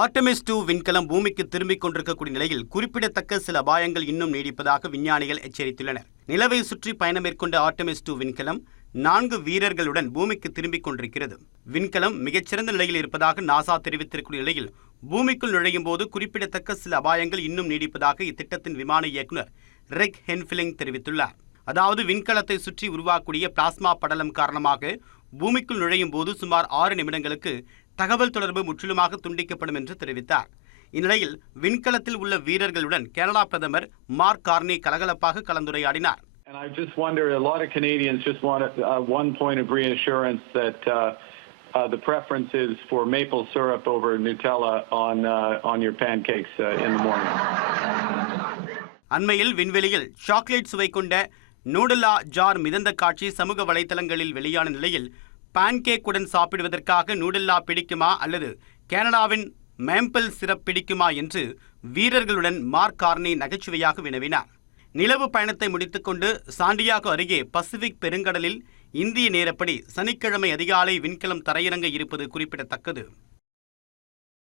Artemis 2 விண்கலம் பூமிக்கு திரும்பிக் கொண்டிருக்கக்கூடிய நிலையில் குறிப்பிடத்தக்க சில அபாயங்கள் இன்னும் நீடிப்பதாக விஞ்ஞானிகள் எச்சரித்துள்ளனர். நிலவை சுற்றி பயணம் மேற்கொண்ட ஆர்டெமிஸ் 2 விண்கலம் 4 வீரர்களுடன் பூமிக்கு திரும்பிக் கொண்டிருக்கிறது. விண்கலம் மிகச்சிறந்த நிலையில் இருப்பதாக நாசா தெரிவித்திருக்கூடிய நிலையில் பூமிக்குள் நுழையும் போது குறிப்பிடத்தக்க சில அபாயங்கள் இன்னும் நீடிப்பதாக இத்திட்டத்தின் விமான இயக்குநர் ரெக் ஹென்ஃபிலிங் தெரிவித்துள்ளார். அதாவது விண்கலத்தை சுற்றி உருவாகக்கூடிய பிளாஸ்மா படலம் காரணமாக பூமிக்குள் நுழையும் போது சுமார் 6 நிமிடங்களுக்கு தகவல் தொடர்பு முற்றிலுமாக துண்டிக்கப்படும் என்று தெரிவித்தார். இந்நிலையில் விண்கலத்தில் உள்ள வீரர்களுடன் கனடா பிரதமர் மார்க் கார்னி கலகலப்பாக கலந்துரையாடினார். And I just wonder, a lot of Canadians just want one point of reassurance that the preference is for maple syrup over Nutella on your pancakes in the morning. அண்மையில் விண்வெளியில் chocolate சுவை கொண்ட நூடலா jar மிதந்த காட்சி சமூக வலைதளங்களில் வெளியான நிலையில் பான்கேக்குடன் சாப்பிடுவதற்காக நூடல்லா பிடிக்குமா அல்லது கனடாவின் மேம்பிள் சிரப் பிடிக்குமா என்று வீரர்களுடன் மார்க் கார்னி நகைச்சுவையாக வினவினார். நிலவு பயணத்தை முடித்துக்கொண்டு சாண்டியாகோ அருகே பசிபிக் பெருங்கடலில் இந்திய நேரப்படி சனிக்கிழமை அதிகாலை விண்கலம் தரையிறங்க இருப்பது குறிப்பிடத்தக்கது.